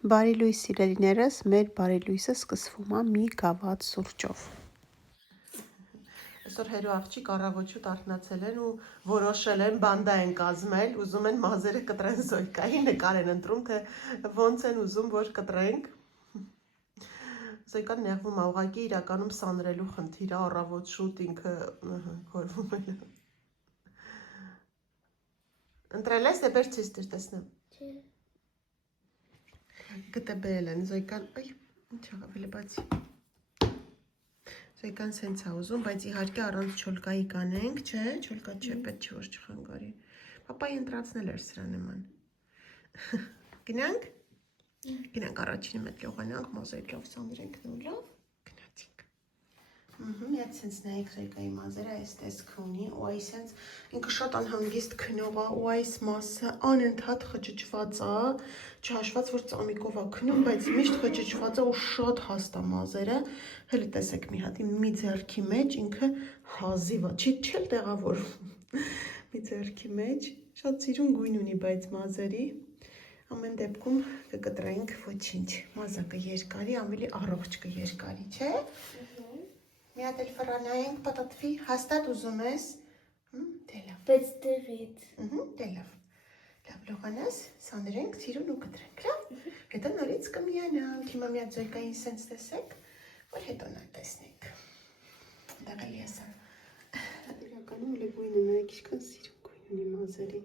Բարի լույս սիրելիներս, մեր բարի լույսը սկսվում է մի գավաթ սուրճով։ Այսօր հերո աղջիկ առավոտշուտ արթնացել են ու որոշել են բանդա են կազմել, ուզում են մազերը կտրեն Զոյկայի, նկար են ընտրում, թե ոնց են ուզում, որ կտրենք։ Զոյկան նեղվում է, ուղղակի իրականում սանրելու խնդիր է, առավոտշուտ ինքը քորվում է։ Ընտրել ես, դե բերցիս դեր տեսնեմ։ Չէ։ Գտե բերել են Զոյկան, այ, ինչ աղավել է բացի։ Զոյկան սենց է ուզում, բայց իհարկե առանց չոլկայի կանենք, չէ, չոլկա չէ, պետք չէ որ չխանգարի։ Պապայի ընտրացնել էր սրա նման։ Գնանք։ Գնանք առաջինը մեկ լողանանք, մազերը լավ սանրենք նույնով։ Գնացինք։ Միած սենց նայեք Զոյկայի մազերը այս տեսքը ունի, ու այս սենց ինքը շատ անհանգիստ քնող է, ու այս մասը անընդհատ խճճված է, չհաշված որ ծամիկով է քնում, բայց միշտ խճճված է ու շատ հաստ է մազերը։ Հələ տեսեք մի հատ մի ձեռքի մեջ ինքը հազիվ է, չի տեղավորվում։ Մի ձեռքի մեջ շատ սիրուն գույն ունի, բայց մազերի ամեն դեպքում կկտրենք ոչինչ, մազը կերկարի, ավելի առողջ կերկարի, չէ։ Մի հատ էլ ֆրանայենք, պատատվի, հաստատ ուզում ես, դե լավ։ Բայց տեղից։ Դե լավ։ Լավ լողանաս, սանրենք, սիրուն ու կտրենք, լավ։ Հետո նորից կմիանանք, հիմա մի հատ Զոյկային սենց տեսեք, որ հետո նա տեսնենք։ Դաղել եսա։ Իրականում ուլի գույնը նայեք, իշքան սիրուն գույն ունի մազերի։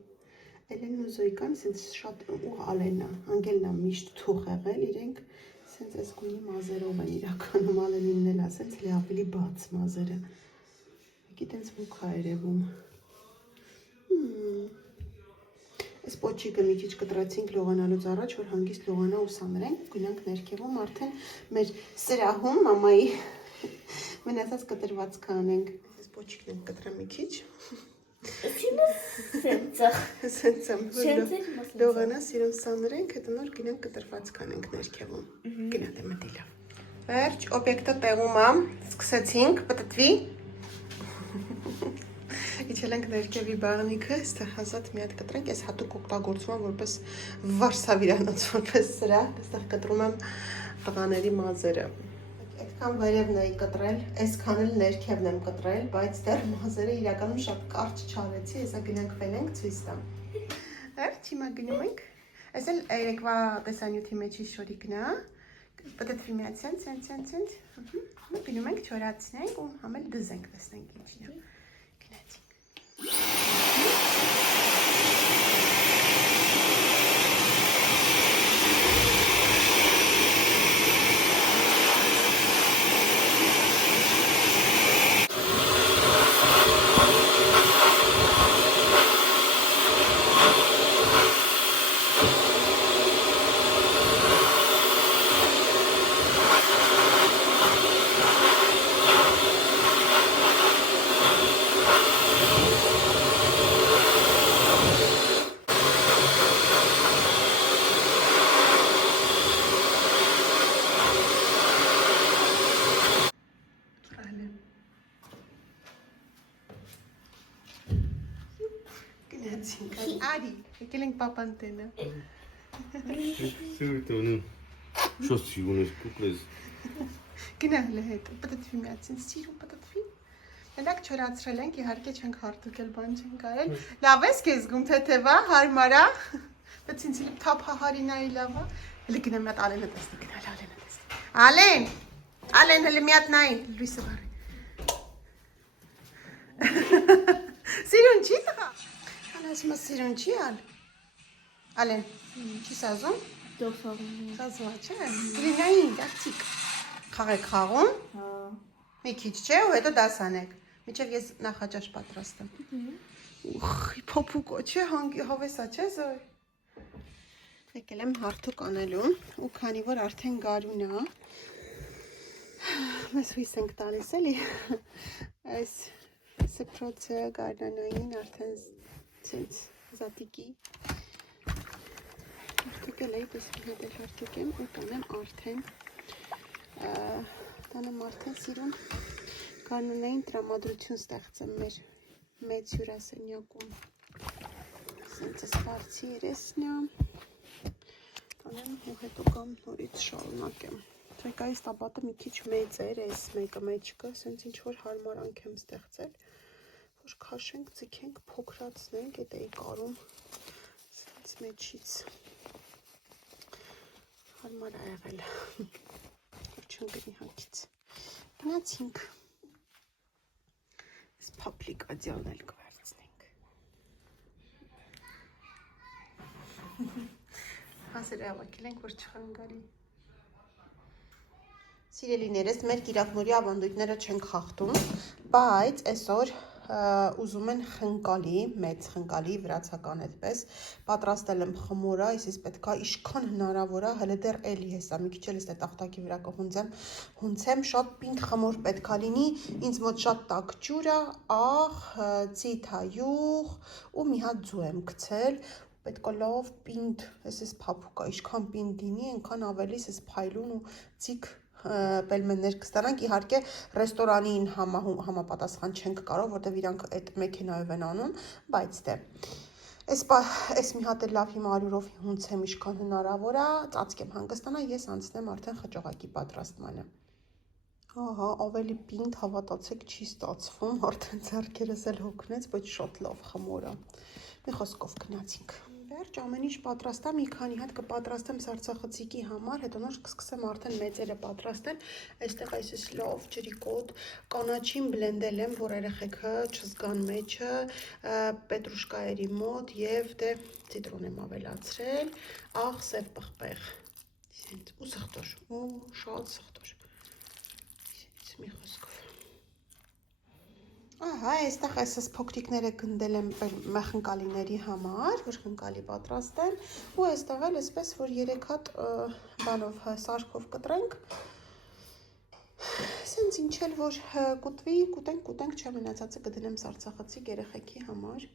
Էլենն ու Զոյկան սենց շատ ու Ալենա, անգելնա միշտ թուխ եղել, իրենք սենց այս գույնի մազերով են իրականում Ալենինն էլ ասենց լի ավելի բաց մազերը։ Եկի տենց մուք է երևում։ Այս պոչիկը մի քիչ կտրացինք լողանալուց առաջ, որ հանգիստ լողանա ու սանրենք, գնանք ներքևում արդեն մեր սրահում մամայի մնացած կտրվածքը անենք։ Այս պոչիկն եմ կտրեմ մի քիչ։ Սինը սենցա։ Սենցա։ Լողանա սիրում սանրենք, հետո նոր գնանք կտրվածք անենք ներքևում։ Գնա դե մտի լավ։ Վերջ, օբյեկտը տեղում է, սկսեցինք, պտտվի։ Իջել ենք ներքևի բաղնիքը, այստեղ հազատ մի հատ կտրենք, ես հատուկ օգտագործում եմ որպես վարսավիրանոց, որպես սրահ, այստեղ կտրում եմ տղաների մազերը։ Այդքան վերևն էի կտրել, այսքան էլ ներքևն եմ կտրել, բայց դեռ մազերը իրականում շատ կարճ չարեցի, հեսա գնանք վելենք ցույց տամ։ Վերջ, հիմա գնում ենք, այս էլ երեկվա տեսանյութի մեջի շորիկն է, պտտվի միած սենց, գնում ենք չորացնենք ու համել դզենք, տեսնենք ինչն է, գնացինք։ Արի, եկել ենք պապան տենը։ Սուրտոնու, շոս սիրուն ես կուկլես։ Գնա հլը հետ, պտտվի միացին, սիրուն պտտվի։ Հենակ չորացրել ենք, իհարկե չենք հարտուկել, բան չենք արել։ Լավ ես կեզ գում թեթևա, հարմարա։ Բայց ինձ իլիպ թափահարինայի լավա։ Հլը գնա մի հատ Ալենը տեսնի, գնա Ալենը տեսնի։ Ալեն, հլը մի հատ նայի, լույսը բարի։ Սիրուն չի տղա։ Ասում ես սիրուն չի ալ։ Ալեն, չի սազում։ Դող սազում։ Սազում է, չէ։ Լինային, աղջիկ։ Խաղեք խաղում։ Մի քիչ չէ, ու հետո դաս անեք։ Մինչև ես նախաճաշ պատրաստեմ։ Ուխ, փոփուկո, չէ, հավեսա, չէ, Զոյ։ Եկել եմ հարթուկ անելու, ու քանի որ արդեն գարուն է, մեզ հույս ենք տալիս էլի։ Այս սփռոցը գարնանային արդեն ցենց զատիկի հարթուկել էի, տեսք մի հատ էլ հարթուկեմ ու տանեմ արդեն սիրուն գարնանային տրամադրություն ստեղծեմ մեր մեծ հյուրասենյակում։ Սենց ես բարձի երեսն է, անեմ ու հետո կամ նորից շարունակեմ։ Ցեկայից տապատը մի քիչ մեծ էր, այս մեկը մեջքը, ասենց ինչ որ հարմարանք եմ ստեղծել, որ քաշենք, ձգենք, փոքրացնենք, այդ էի կարում ասենց մեջից հարմար ա եղել, որ չընկնի հակից։ Գնացինք, այս փափլիկ ադյալն էլ կվերցնենք։ Հասերը ավակել ենք, որ չխանգարի։ Սիրելիներս, մեր կիրակնորի ավանդույթները չենք խախտում, բայց այսօր ուզում են խնկալի, մեծ խնկալի, վրացական այդպես, պատրաստել եմ խմորը, այսպես պետք է իշքան հնարավոր է, հələ դեռ էլի հեսա, մի քիչ էլ էս տախտակի վրա կհունցեմ, շատ պինդ խմոր պետք է լինի, ինձ մոտ շատ տաք ջուր է, աղ, ծիթ ա յուղ ու մի հատ ձու եմ գցել, պետք է լավ պինդ, այսպես փափուկ է, իշքան պինդ լինի, այնքան ավելի էս փայլուն ու ձիգ պելմեններ կստանանք, իհարկե ռեստորանին համապատասխան չենք կարող, որտեղ իրանք այդ մեքենայով են անում, բայց դե այս մի հատ էլ լավ հիմա արյուրով հունցեմ իշքան հնարավոր է, ծածկեմ հանգստանա, ես անցնեմ արդեն խճողակի պատրաստմանը։ Ահա, ավելի պինդ հավատացեք չի ստացվում, արդեն ձեռքերս էլ հոգնեց, բայց շատ լավ խմոր է։ Մի խոսքով գնացինք։ Վերջ ամեն ինչ պատրաստ է, մի քանի հատ կպատրաստեմ սարցախցիկի համար, հետո նոր կսկսեմ արդեն մեծերը պատրաստել, այստեղ այսպես լավ ջրիկոտ կանաչին բլենդել եմ, որ երեխեքը չզգան մեջը, պետրուշկայերի մոտ եւ դե ցիտրոն եմ ավելացրել, աղ, սև պղպեղ, ու սխտոր, ու շատ սխտոր, մի խոսքով։ Ահա, այստեղ այսպես փոքրիկները գնդել եմ խնկալիների համար, որ խնկալի պատրաստեմ, ու այստեղ էլ այսպես, որ 3 հատ բանով սարքով կտրենք, սենց ինչ էլ որ կուտվի, կուտենք, չեմ մնացածը կդնեմ սարցախցիկ երեխեքի համար,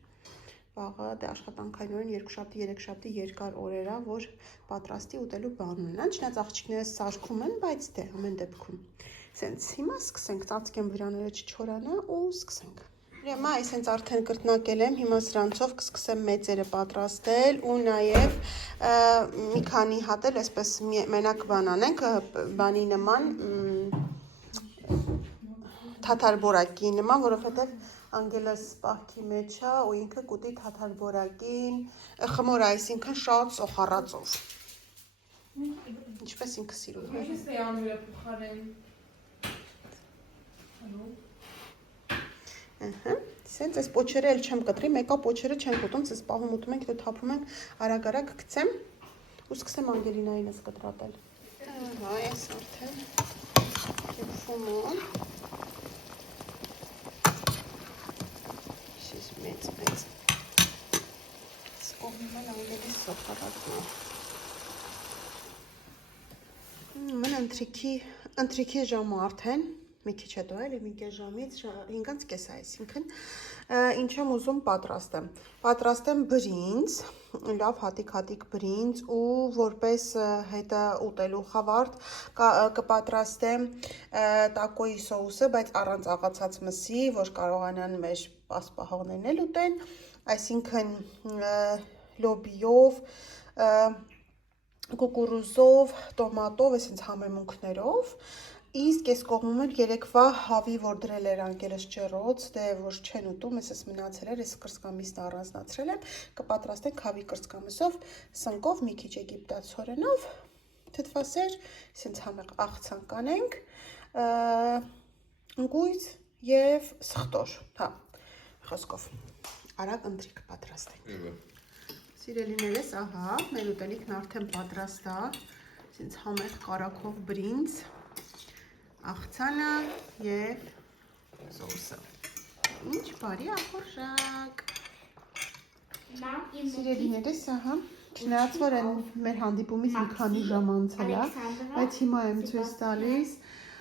վաղը դե աշխատանքայինորեն 2 շաբթի, 3 շաբթի երկար օրեր է, որ պատրաստի ուտելու բան ունենան, չնայած աղջիկներս սարքում են, բայց դե ամեն դեպքում Սենց հիմա սկսենք, ծածկեմ վրաները չչորանա ու սկսենք։ Հիմա այսենց արդեն կրտնակել եմ, հիմա սրանցով կսկսեմ մեծերը պատրաստել ու նաև մի քանի հատ էլ այսպես մենակ բան անենք, բանի նման, թաթար բորակի նման, որովհետև անգելս պահքի մեջ է ու ինքը կուտի թաթար բորակին, խմոր այսինքն շատ սոխառածով։ Ինչպես ինքը սիրում է։ Սենց այս պոչերը էլ չեմ կտրի, մեկա պոչերը չենք ուտում, սենց պահում ուտում ենք, հետո թափում ենք, արագ գցեմ ու սկսեմ Անգելինայինս կտրատել։ Ահա, այս արդեն կեփում եմ։ Շիշ մեծ։ Սկողում եմ Անգելիս սոխառածն է։ Մեն ընթրիքի ժամը արդեն, մի քիչ հետո էլ մի կես ժամից 5-ից կես այսինքն ինչ եմ ուզում պատրաստեմ բրինձ, լավ հատիկ բրինձ ու որպես հետը ուտելու խավարդ կպատրաստեմ տակոյի սոուսը, բայց առանց աղացած մսի, որ կարողանան մեր պասպահողներն էլ ուտեն, այսինքն լոբիով, կուկուրուզով, տոմատով, այսինքն համեմունքներով, իսկ ես կողմում եմ երեկվա հավի, որ դրել էր անգելս ջեռոց, դե որ չեն ուտում, ես մնացել էր, ես կրծքամիսն առանձնացրել եմ, կպատրաստենք հավի կրծքամիսով, սնկով, մի քիչ եգիպտացորենով, թթվասեր, այսինքն համեղ աղցան կանենք, ընկույզ եւ սխտոր, հա, խոսքով, արագ ընթրիք պատրաստենք։ Սիրելիներս, ահա, մեր ուտելիքն արդեն պատրաստ է, այսինքն համեղ կարագով բրինձ, աղցանը և սոուսը։ Ինչ բարի ախորժակ։ Սիրելիներս, ահա, չնայած որ մեր հանդիպումից մի քանի ժամ անցել է, բայց հիմա եմ ցույց տալիս,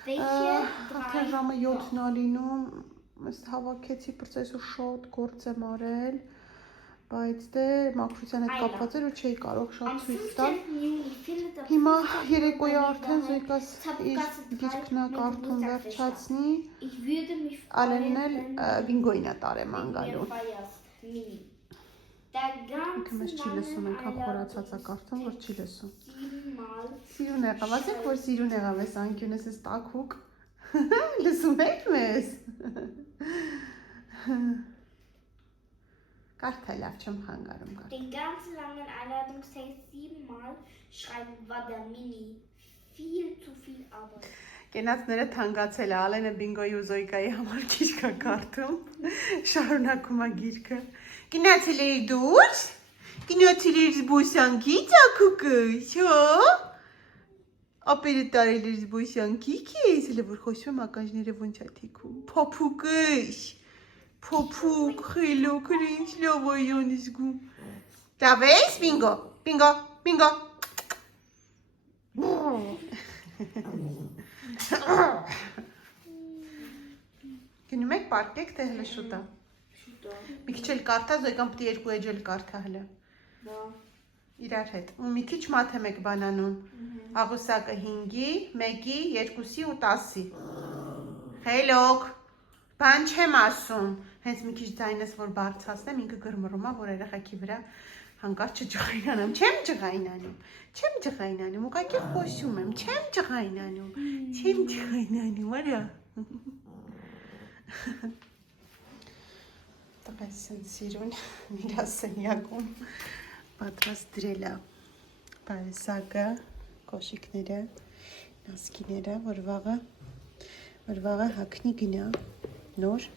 արդեն ժամը 7-ն է լինում, ըստ հավաքեցի, այսօր շատ գործ եմ արել, բայց դե մաքրության հետ կապված էր ու չէի կարող շատ ցույց տալ։ Հիմա երեկոյի արդեն Զոյկաս իր գիրքն է կարդում վերջացնի, Ալենն էլ բինգոյին է տարեմ անգալու։ Der Քմես չի լսում, ենք հա խորացածա կարդում, որ չի լսում։ 7 Mal Սիրուն եղավ, ասեք, որ սիրուն եղավ ես անկյունս ես տաքուկ։ Լսում եք մեզ։ Կարդա լավ չեմ խանգարում կար։ Den ganzen langen Einladungstext 7 Mal schreiben war der Mini viel zu viel Arbeit. Կենացները թանկացել է, Ալենը Բինգոյի ու Զոյկայի համար գիրք է կարդում, շարունակում է գիրքը։ Գնացել էիր դուրս, գնացել էիր զբոսանքի ծակուկս, հո՞։ Ապերը տարել էր զբոսանքի քեզ, հələ որ խոսում եմ ականջները ոնց է թիքում։ Փոփուկս, փոփուկ, խելոք, ինչ լավ այոն զգում։ Լավ ես, Բինգո, Բինգո, Բինգո։ Գնում եք պարկեք, թե հələ շուտ է։ Մի քիչ էլ կարդա, Զոյկան պետք է 2 էջ էլ կարդա հələ։ Իրար հետ։ Ու մի քիչ մաթեմ եք բանանում։ Աղուսակը 5-ի, 1-ի, 2-ի ու 10-ի։ Խելոք։ Բան չեմ ասում։ Հենց մի քիչ ձայնս որ բարձրացնեմ, ինքը գրմռում է, որ երեխեքի վրա հանկարծ չջղայնանամ։ Չեմ ջղայնանում։ Չեմ ջղայնանում, ուղղակի խոսում եմ, չեմ ջղայնանում։ Չեմ ջղայնանում, արա։ Տղասն սիրուն միրասենյակում պատրաստ դրել է պարիսակը, կոշիկները, նասկիները, որ վաղը հագնի գնա նոր,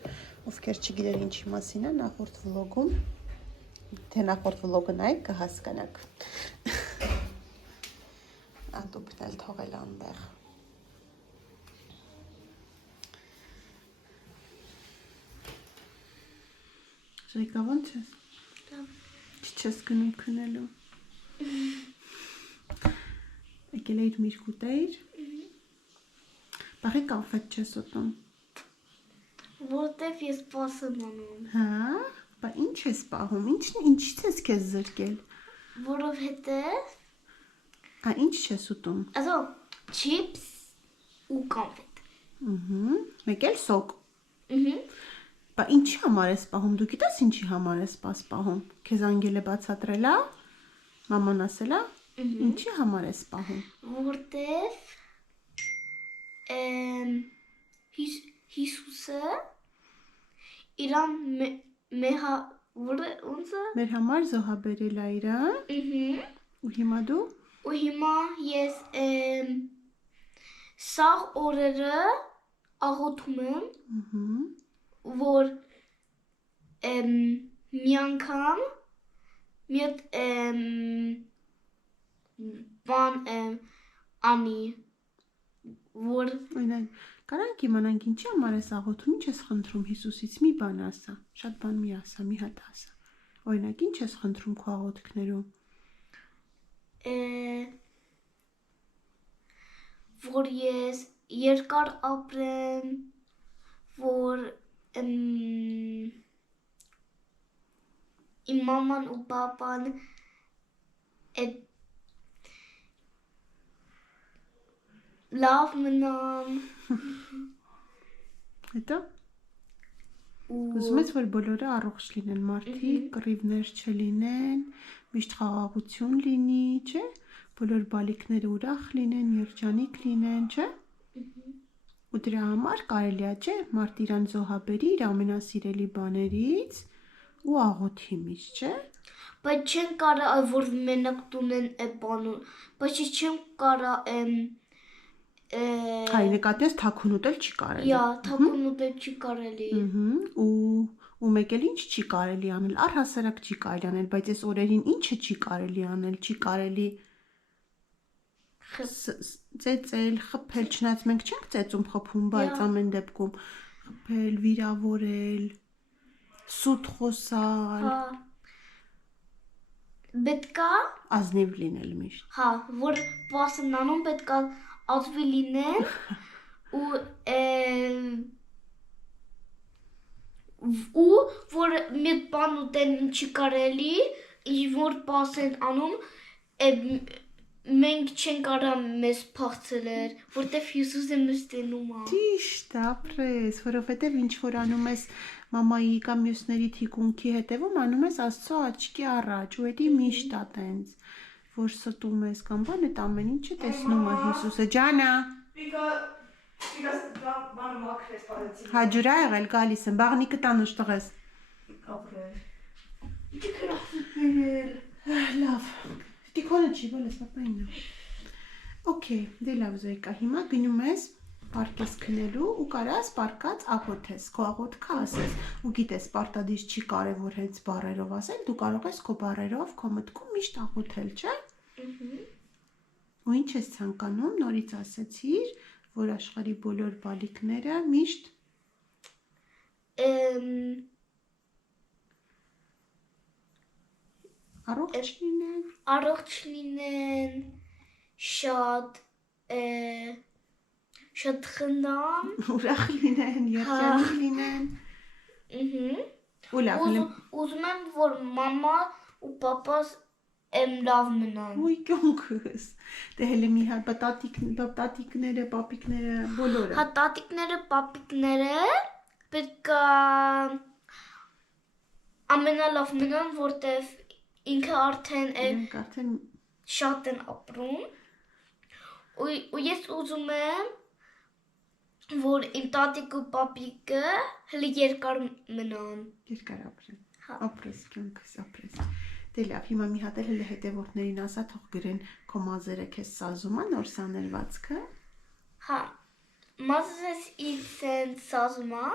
ովքեր չգիտեն ինչի մասին է, նախորդ վլոգում, թե նախորդ վլոգը նայեք կհասկանաք։ Ատուպն էլ թողել անտեղ։ Զոյկա ոնց ես։ Չես գնում քնելու։ Եկել էիր միրգ ուտեիր։ Բաղի կոնֆետ չես ուտում։ Որտեվ ես պաս եմ անում։ Հա, բա ինչ ես պահում, ինչից ես քեզ զրկել։ Որովհետև Ինչ չես ուտում։ Also chips ու կոնֆետ։ Մեկ էլ սոկ։ Ահա։ Բա ինչի համար ես պահում, դու գիտես ինչի համար ես պաս պահում։ Քեզ անգելը բացատրել է։ Մաման ասել է։ Ինչի համար ես պահում։ Որտեվ Հիսուսը իրան Մեր համար զոհաբերել է իրան։ Ու հիմա դու։ Ու հիմա ես սաղ օրերը աղոթում եմ, որ մի անգամ մի հատ բան անի, որ Օրինակ, կարանք իմանանք ինչի համար ես աղոթում, ինչ ես խնդրում Հիսուսից, մի բան ասա, շատ բան մի ասա, մի հատ ասա։ Օրինակ, ինչ ես խնդրում քո աղոթքներում։ Որ ես երկար ապրեմ, որ իմ մաման ու պապան լավ մնան։ Հետո ուզում ես որ բոլորը առողջ լինեն, մարդիկ կռիվներ չլինեն, միշտ խաղաղություն լինի, չէ՞։ Բոլոր բալիկները ուրախ լինեն, երջանիկ լինեն, չէ՞։ Ու դրա համար կարելի է, չէ՞, մարդ իրան զոհաբերի իր ամենասիրելի բաներից ու աղոթի միշտ, չէ՞։ Բայց չեն կարա որ մենակ տունեն բանուն, բայց չեմ կարա Հայ նկատի ես թաքուն ուտել չի կարելի։ Յա, թաքուն ուտել չի կարելի։ Ու մեկ էլ ինչ չի կարելի անել, առհասարակ չի կարելի անել, բայց այս օրերին ինչը չի կարելի անել, չի կարելի ծեծել, խփել, չնայած մենք չենք ծեծում խփում, բայց ամեն դեպքում խփել, վիրավորել, սուտ խոսալ։ Հա։ Պետքա ազնիվ լինել միշտ։ Հա, որ պասն անում պետքա ազնիվ լինել ու որ մի բան ուտեն չի կարելի, որ պասն անում մենք չենք արա մեզ փախցելեր, որտեվ Հիսուսը մեզ տենում է։ Ճիշտ, ապրես, որովհետև ինչ որ անում ես մամայի կամ մյուսների թիկունքի հետևում, անում ես Աստծո աչքի առաջ, ու էդի միշտ է տենց, որ ստում ես կամ բան, այդ ամեն ինչը տեսնում է Հիսուսը, ջանա։ Հաջուրա եղել գալիս եմ, բաղնիկը տանուշ տղես։ Լավ, տիկոնը չի, բոլես պապային է։ Okay, դե լավ զոյկա, հիմա գնում ես պարկես քնելու ու կարաս պարկած աղոթես, քո աղոթքը ասես ու գիտես պարտադիր չի կարևոր հենց բառերով ասել, դու կարող ես քո բառերով, քո մտքում միշտ աղոթել, չէ՞։ Ու ինչ ես ցանկանում, նորից ասեցիր, որ աշխարհի բոլոր բալիկները միշտ առողջ լինեն, շատ խնդան, ուրախ լինեն, երջանիկ լինեն։ Ու լավ լինեն։ Ուզում եմ, որ մամա ու պապաս լավ մնան։ Ոյ կյանքս։ Դե հələ մի հատ տատիկները, պապիկները, բոլորը։ Հա տատիկները, պապիկները պետք է ամենալավ մնան, որտեվ ինքը արդեն շատ են ապրում ու ես ուզում եմ, որ իմ տատիկ ու պապիկը հլի երկար մնան։ Երկար ապրեն, ապրես կյանքս, ապրես։ Դե լավ, հիմա մի հատ էլ հլի հետևորդներին ասա, թող գրեն քո մազերը քեզ սազում է նոր սաներվածքը։ Հա, մազես ինձ սազում է։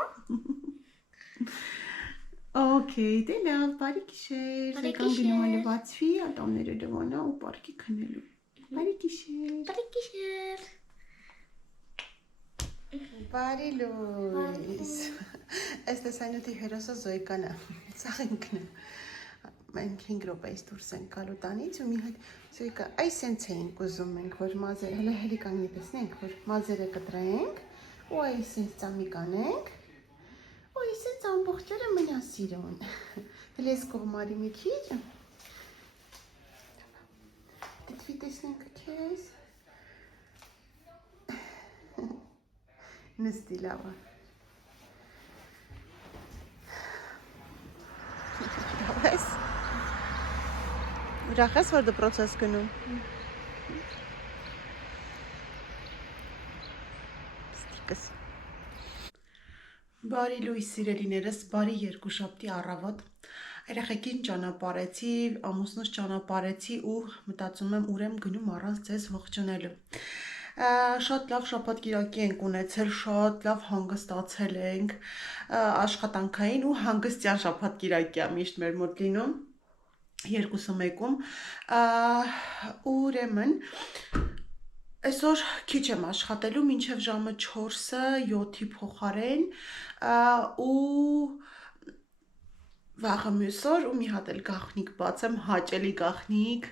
Okay, դե լավ, բարի գիշեր, զեկան գնում է լվացվի, ատամները դվանա ու պարկի քնելու։ Բարի գիշեր։ Բարի գիշեր։ Բարի լույս։ Այս տեսանյութի հերոսը Զոյկան է, սաղ ինքն է։ Մենք 5 րոպեից դուրս ենք գալու տանից ու մի հատ Զոյկա, այս սենց էինք ուզում մենք, որ մազերը, հլի կանգնի տեսնենք, որ մազերը կտրենք ու այս սենց ծամիկ անենք ու այս սենց ամբողջերը մնա սիրուն։ Հլի ես կողմարի մի քիչ։ Դիտվի տեսնենք քեզ։ Նստի լավը։ Ուրախ ես, որ դպրոց ես գնում։ Ստիկս։ Բարի լույս սիրելիներս, բարի երկուշաբթի առավոտ։ Երեխեքին ճանապարհեցի, ամուսնուս ճանապարհեցի ու մտածում եմ ուր եմ գնում առանց ձեզ ողջունելու։ Շատ լավ շաբաթ-կիրակի ենք ունեցել, շատ լավ հանգստացել ենք աշխատանքային ու հանգստյան շաբաթ-կիրակի է միշտ մեր մոտ լինում, երկուսը մեկում, ուրեմն այսօր քիչ եմ աշխատելու, մինչև ժամը 4-ը 7-ի փոխարեն ու վաղը մյուս օր ու մի հատ էլ գաղտնիք բացեմ, հաճելի գաղտնիք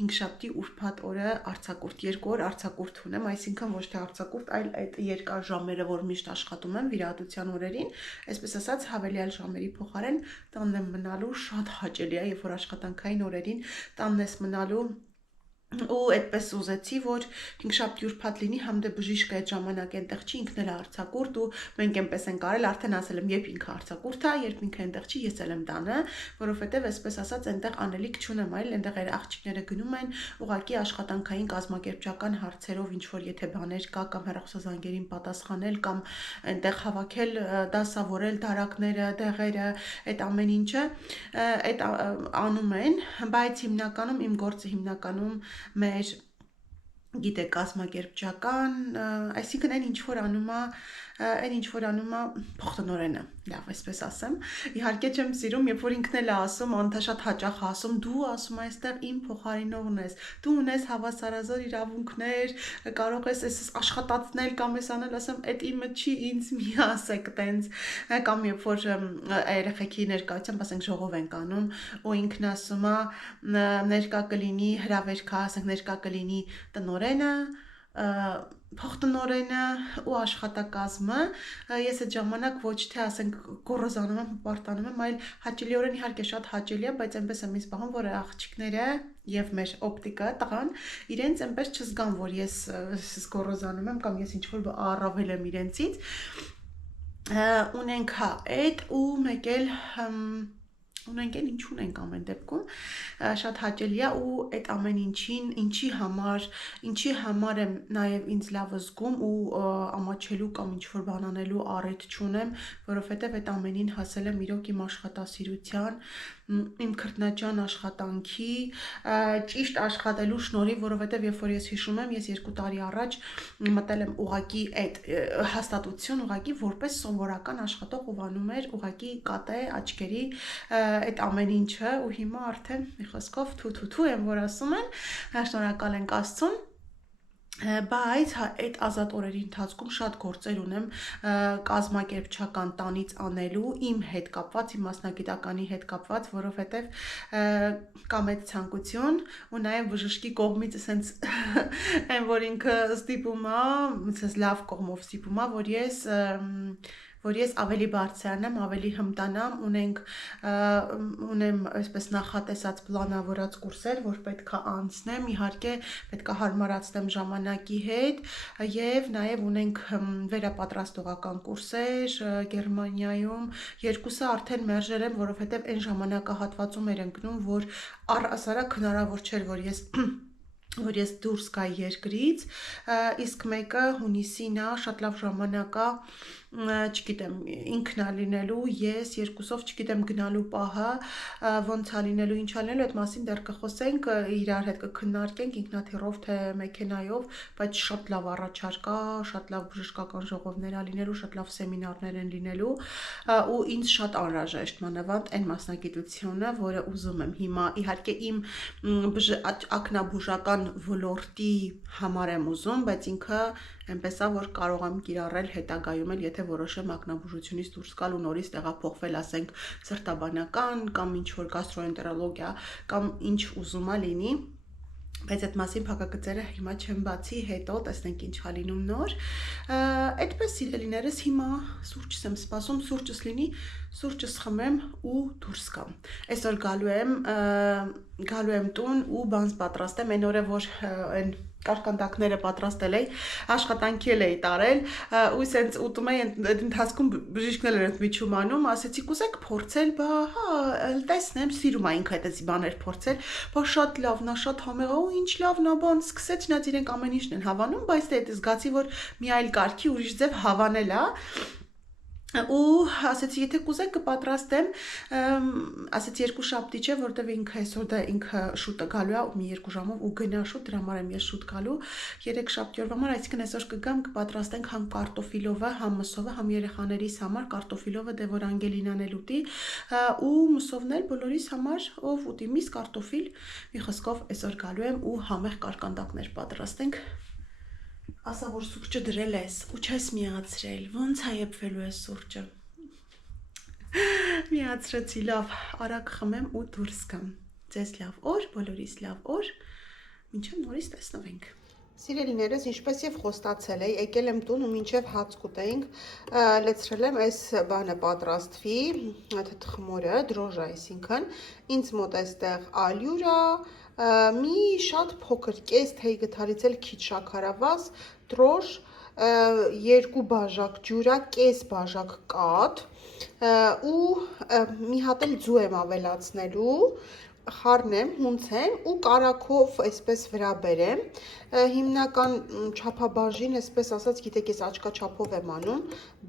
5 շաբթի ուրբաթ օրը արձակուրդ, 2 օր արձակուրդ ունեմ, այսինքն ոչ թե արձակուրդ, այլ այդ երկար ժամերը, որ միշտ աշխատում եմ վիրահատության օրերին, այսպես ասած հավելյալ ժամերի փոխարեն տանն եմ մնալու, շատ հաճելի է, երբ որ աշխատանքային օրերին տանն ես մնալու ու այդպես ուզեցի, որ 5 շաբթի ուրբաթ լինի, համ դե բժիշկը այդ ժամանակ այնտեղ չի, ինքն էլ է արձակուրդ ու մենք այնպես ենք արել, արդեն ասել եմ, երբ ինքը արձակուրդ է, երբ ինքը այնտեղ չի, ես էլ եմ տանը, որովհետև այսպես ասած այնտեղ անելիք չունեմ, այլ այնտեղ այդ աղջիկները գնում են, ուղղակի աշխատանքային կազմակերպչական հարցերով ինչ որ եթե բաներ կա կամ հեռախոսազանգերին պատասխանել կամ այնտեղ հավաքել, դասավորել դարակները, դեղերը, այդ ամեն ինչը այդ անում են, բայց հիմնականում իմ գործը հիմնականում մեր գիտեք կազմակերպչական, այսինքն այն ինչ որ անում է փոխտնօրենը, լավ այսպես ասեմ, իհարկե չեմ սիրում, երբ որ ինքն էլ է ասում, անթաշատ հաճախ ասում, դու ասում այստեղ իմ փոխարինողն ես, դու ունես հավասարազոր իրավունքներ, կարող ես այս աշխատացնել կամ ես անել, ասեմ, այդ իմը չի, ինձ մի ասեք տենց, կամ երբ որ երեխեքի ներկայությամբ, ասենք ժողով ենք անում, ու ինքն ասում է ներկա կլինի հրավերքա, ասենք ներկա կլինի տնօրենը, փոխտնօրենը ու աշխատակազմը ես այդ ժամանակ ոչ թե ասենք գոռոզանում եմ, հպարտանում եմ, այլ հաճելիորեն իհարկե շատ հաճելի է, բայց այնպես եմ ինձ պահում, որ աղջիկները եւ մեր օպտիկը տղան իրենց այնպես չզգան, որ ես գոռոզանում եմ կամ ես ինչ-որ առավել եմ իրենցից ունենք հա այդ ու մեկ էլ ունենք էլ ինչ ունենք ամեն դեպքում շատ հաճելի է ու այդ ամեն ինչի համար եմ նաև ինձ լավ զգում ու ամաչելու կամ ինչ-որ բան անելու առիթ չունեմ, որովհետև այդ ամենին հասել եմ իրոք իմ աշխատասիրության, իմ քրտնաջան աշխատանքի, ճիշտ աշխատելու շնորհիվ, որովհետև երբ որ ես հիշում եմ, ես 2 տարի առաջ մտել եմ ուղակի այդ հաստատություն, ուղակի որպես սովորական աշխատող ովանում էր, ուղակի կատե աչքերի այդ ամեն ինչը ու հիմա արդեն մի խոսքով թու եմ որ ասում են, շնորհակալ ենք Աստծուն, բայց այդ ազատ օրերի ընթացքում շատ գործեր ունեմ կազմակերպչական տանից անելու իմ հետ կապված, իմ մասնագիտականի հետ կապված, որովհետև կամ այդ ցանկություն ու նաև բժշկի կողմից ասենց այն որ ինքը ստիպում է, ասես լավ կողմով ստիպում է, որ ես ավելի բարձրանամ, ավելի հմտանամ, ունեմ այսպես նախատեսած պլանավորած կուրսեր, որ պետք է անցնեմ, իհարկե պետք է հարմարացնեմ ժամանակի հետ եւ նաեւ ունենք վերապատրաստողական կուրսեր Գերմանիայում, երկուսը արդեն մերժել եմ, որովհետեւ այն ժամանակահատվածում էր ընկնում, որ առհասարակ հնարավոր չէր, որ ես դուրս գայի երկրից, իսկ մեկը հունիսին է, շատ լավ ժամանակ է, չգիտեմ, ինքն է լինելու, ես երկուսով չգիտեմ գնալու պահը, ոնց է լինելու, ինչ է լինելու, այդ մասին դեռ կխոսենք, իրար հետ կքննարկենք ինքնաթիռով թե մեքենայով, բայց շատ լավ առաջարկ է, շատ լավ բժշկական ժողովներ է լինելու, շատ լավ սեմինարներ են լինելու ու ինձ շատ անհրաժեշտ մանավանդ այն մասնագիտությունը, որը ուզում եմ հիմա, իհարկե իմ ակնաբուժական ոլորտի համար եմ ուզում, բայց ինքը այնպես է, որ կարող եմ կիրառել հետագայում էլ, եթե որոշեմ ակնաբուժությունից դուրս գալ ու նորից տեղափոխվել, ասենք, սրտաբանական կամ ինչ-որ գաստրոենտերոլոգիա կամ ինչ ուզում է լինի, բայց այդ մասին փակագծերը հիմա չեմ բացի, հետո տեսնենք ինչ է լինում նոր, այդպես սիրելիներս հիմա սուրճս եմ սպասում, սուրճս լինի, սուրճս խմեմ ու դուրս գամ, այսօր գալու եմ տուն ու բանս պատրաստեմ, այն օրը, որ այն կարկանդակները պատրաստել էի, աշխատանքի էի տարել ու սենց ուտում էի այդ ընթացքում բժիշկն էր ընդմիջում անում, ասեցի կուզեք փորձել, բա հա, տեսնեմ, սիրում է ինքը այդպես բաներ փորձել, բա շատ լավն է, շատ համեղ է, ու ինչ լավն է, բան սկսեց, նայած իրենք ամեն ինչն են հավանում, բայց դե զգացի, որ մի այլ կարգի ուրիշ ձև հավանել է ու ասեցի, եթե կուզեք կպատրաստեմ, ասեցի 2 շաբթի չէ, որտեվ ինքը այսօր դա ինքը շուտ է գալու է, մի 2 ժամով ու գնա շուտ, դրա համար եմ ես շուտ գալու, 3 շաբթի օրվա համար, այսինքն այսօր կգամ, կպատրաստենք համ կարտոֆիլովը, համ մսովը, համ երեխաներիս համար, կարտոֆիլովը դե որ Անգելինան էլ ուտի, ու մսովն էլ բոլորիս համար, ով ուտի միս կարտոֆիլ, մի խոսքով այսօր գալու եմ ու համեղ կարկանդակներ պատրաստենք ասա, որ սուրճը դրել ես ու չես միացրել, ոնց է եփվելու է սուրճը, միացրեցի, լավ, արագ խմեմ ու դուրս գամ, ձեզ լավ օր, բոլորիս լավ օր, մինչև նորից տեսնվենք։ Սիրելիներս, ինչպես եւ խոստացել էի, եկել եմ տուն ու մինչև հաց կուտեինք, լեցրել եմ այս բանը պատրաստվի, այդ խմորը, դրոժը, այսինքն, ինձ մոտ այստեղ ալյուր է, մի շատ փոքր կես թեյ գթարից էլ քիչ շաքարավազ, դրոժ, 2 բաժակ ջուրա, կես բաժակ կաթ ու մի հատ էլ ձու եմ ավելացնելու, խառնեմ, հունցեմ ու կարագով այսպես վրա բերեմ, հիմնական չափաբաժին, այսպես ասած, գիտեք, ես աչքաչափով եմ անում,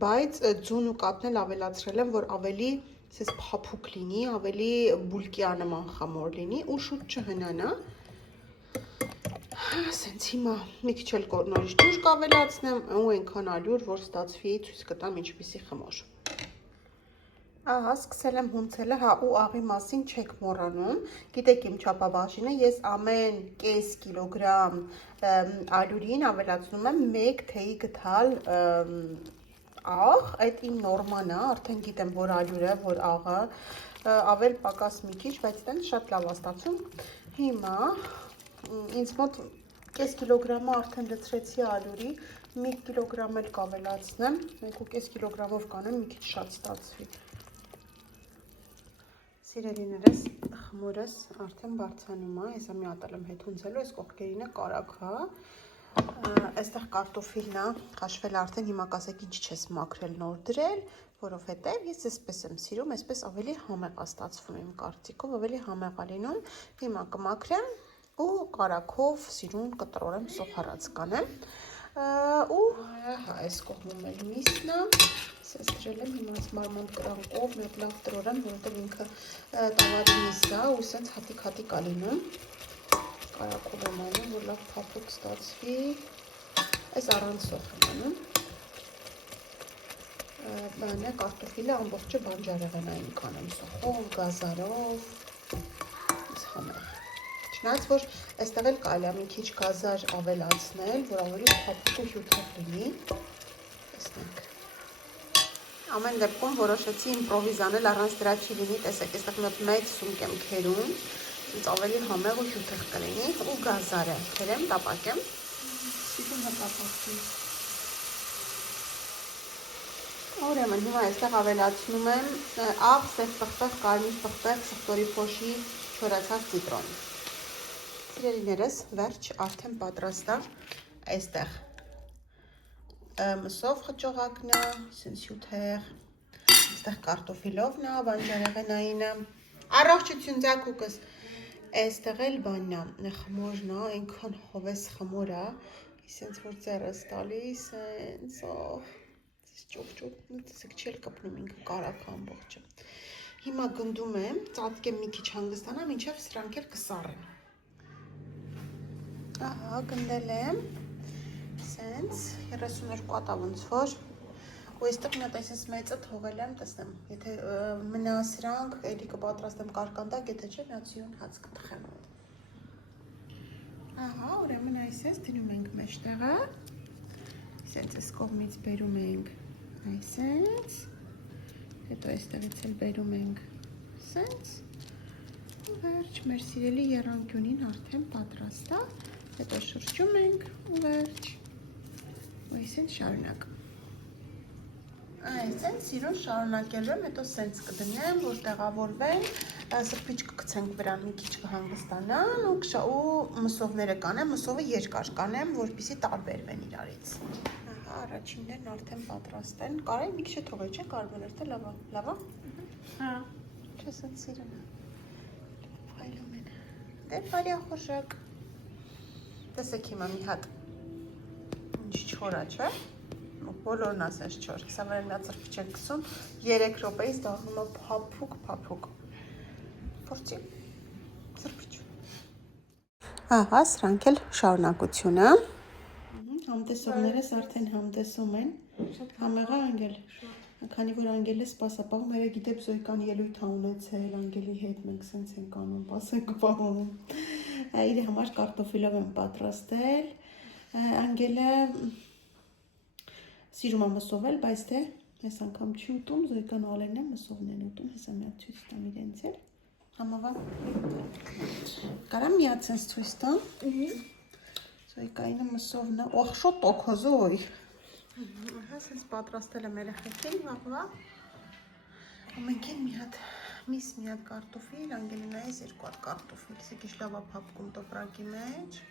բայց ձուն ու կաթն էլ ավելացրել եմ, որ ավելի ասես փափուկ լինի, ավելի բուլկիանման խմոր լինի ու շուտ չհնանա, ասենց հիմա մի քիչ էլ նորից ջուր կավելացնեմ ու այնքան ալյուր, որ ստացվի ցույց կտամ ինչպիսի խմոր։ Ահա, սկսել եմ հունցելը, հա, ու աղի մասին չեք մոռանում, գիտեք իմ չափաբաժինը, ես ամեն կես կիլոգրամ ալյուրին ավելացնում եմ 1 թեյի գթալ աղ, այդ իմ նորման է, արդեն գիտեմ, որ ալյուրը, որ աղը, ավել պակաս մի քիչ, բայց տենց շատ լավ է ստացվում, հիմա ինձ մոտ Կես կիլոգրամը արդեն լցրեցի ալյուրի, 1 կիլոգրամ էլ կավելացնեմ, 1.5 կիլոգրամով կանեմ, մի քիչ շատ ստացվի։ Սիրելիներս, խմորս արդեն բարձանում է, հեսա մի հատ եմ հետ հունցելու, այս կողքերին է կարակ, հա։ Այստեղ կարտոֆիլն է, խաշվել արդեն, հիմա կասեք ինչ չես մաքրել նոր դրել, որովհետև ես այսպես եմ սիրում, այսպես ավելի համեղ է ստացվում իմ կարծիքով, ավելի համեղ է լինում։ Հիմա կմաքրեմ ու կարակով սիրուն կտրորեմ, սոխարած կանեմ։ Ու այս կողմում էլ միսն է, սենց դրել եմ, հիմա այս մարմանդ կրանքով մի հատ լավ տրորեմ, որովհետև ինքը տավարի միս է ու սենց հատիկ-հատիկ է լինում։ Կարակով եմ անում, որ լավ փափուկ ստացվի, այս առանց սոխ եմ անում, բան է, կարտոֆիլը ամբողջը բանջարեղենային կանեմ սոխով, գազարով, այս համեղ։ Չնայած, որ այստեղ էլ կարելի է մի քիչ գազար ավելացնել, որ ավելի փափուկ ու հյութեղ լինի, տեսնենք։ Ամեն դեպքում որոշեցի իմպրովիզ անել, առանց դրա չի լինի, տեսեք, այստեղ մի հատ մեծ սունկ եմ քերում, ինձ ավելի համեղ ու հյութեղ կլինի, ու գազարը քերեմ, տապակեմ, սիրուն հատապակվի։ Ուրեմն հիմա այստեղ ավելացնում եմ աղ, սև պղպեղ, կարմիր պղպեղ, շղթորի փոշի, չորացած ցիտրոն։ Սիրելիներս, վերջ արդեն պատրաստ է այստեղ մսով խճողակն է, սենց հյութեղ, այստեղ կարտոֆիլովն է, բանջարեղենայինը, առողջություն ձակուկս, այստեղ էլ բանն է, խմորն է, այնքան հովես խմոր է, սենց որ ձեռս տալիս, սենց ճոպ-ճոպ, տեսեք չել կպնում ինքը կարակ ամբողջը։ Հիմա գնդում եմ, ծածկեմ մի քիչ հանգստանամ, մինչև սրանք էլ կսառեն։ Ահա, գնդել եմ, սենց, 32 հատ ոնց որ, ու այստեղ մի հատ այսպես մեծը թողել եմ, տեսնեմ, եթե մնա սրանք, էլի կպատրաստեմ կարկանդակ, եթե չէ, մի հատ սիրուն հաց կտխեմ։ Ահա, ուրեմն այսպես դնում ենք մեջտեղը, սենց այս կողմից բերում ենք այսպես, հետո այստեղից էլ բերում ենք սենց, ու վերջ, մեր սիրելի եռանկյունին արդեն պատրաստ է, հետո շրջում ենք ու վերջ, ու այսպես շարունակ։ Այսպես սիրուն շարունակելու եմ, հետո սենց կդնեմ, որ տեղավորվեն, սրբիչ կգցենք վրան մի քիչ կհանգստանան ու մսովները կանեմ, մսովը երկար կանեմ, որպեսզի տարբերվեն իրարից։ Առաջիններն արդեն պատրաստ են, կարելի մի քիչ թողել, չէ՞ կարմիրը, թե լավ է։ Լավ է։ Հա։ Չէ՞ սենց սիրուն է։ Փայլում են։ Դե բարի խորժակ։ Տեսեք հիմա մի հատ ինչ չոր է, չէ՞։ Բոլորն ասես չոր։ Հեսա վրա մի հատ սրբիչ եմ գցում, 3 րոպեից դառնում է փափուկ։ Փորձի։ Սրբիչ։ Ահա, սրանք էլ շարունակությունը։ Համտեսողներս արդեն համտեսում են, համեղա անգել, քանի որ անգելը սպասապահում, հերը գիտեպ Զոյկան ելույթ է ունեցել անգելի հետ, մենք սենց ենք անում, պասենք պահում, իր համար կարտոֆիլով եմ պատրաստել, անգելը սիրում է մսովել, բայց թե ես անգամ չի ուտում, Զոյկան ալեն է մսովն են ուտում, հեսա մի հատ ցույց տամ իրենց էլ, համավա, կարամ մի հատ սենց ցույց տամ, Զոյկայինը մսովն է, օխ շոտ տոքո Զոյ, ահա սենց պատրաստել եմ երեխեքին վաղվա, ամենքին մի հատ միս, մի հատ կարտոֆիլ, անգելինայից 2 հատ կարտոֆիլ, սեք ինչ լավ է փափկում տոպրակի մեջ,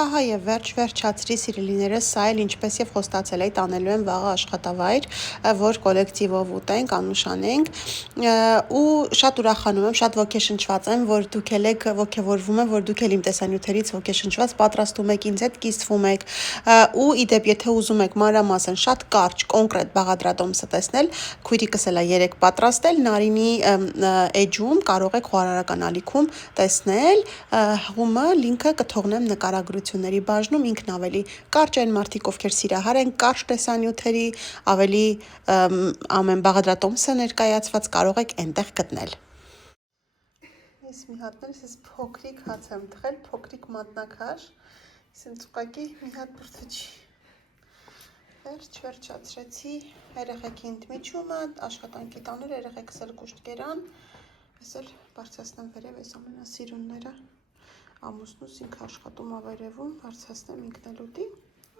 Ահա եւ վերջացրի սիրելիներս, սա էլ ինչպես եւ խոստացել էի տանելու եմ վաղը աշխատավայր, որ կոլեկտիվով ուտենք, անուշանենք ու շատ ուրախանում եմ, շատ ոգեշնչված եմ, որ դուք եք ոգևորվում եմ, որ դուք ել իմ տեսանյութերից ոգեշնչված պատրաստում եք ինձ հետ կիսվում եք ու իդեպ եթե ուզում եք մանրամասն շատ կարճ կոնկրետ բաղադրատոմսը տեսնել, քույրիկս էլ է 3 պատրաստել, Նարինի էջում կարող եք խոհարարական ալիքում տեսնել, հղումը լինքը կթողնեմ նկարագրությունների բաժնում, ինքն ավելի կարճ են մարդիկ, ովքեր սիրահար են կարճ տեսանյութերի, ավելի ամեն բաղադրատոմսը ներկայացված կարող եք այնտեղ գտնել։ Ես մի հատներ, ես փոքրիկ հաց եմ թխել, փոքրիկ մատնաքաշ, սենց ուղղակի մի հատ բրդուճի։ Վերջացրեցի երեխեքի ընդմիջումը, աշխատանքի տաներ, երեխեքս էլ կուշտ կերան, Ես էլ բարձրացնեմ վերև այս ամենասիրունները, ամուսնուս ինքը աշխատում ավերևում, բարձրացնեմ ինքն էլ ուտի,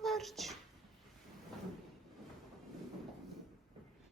վերջ։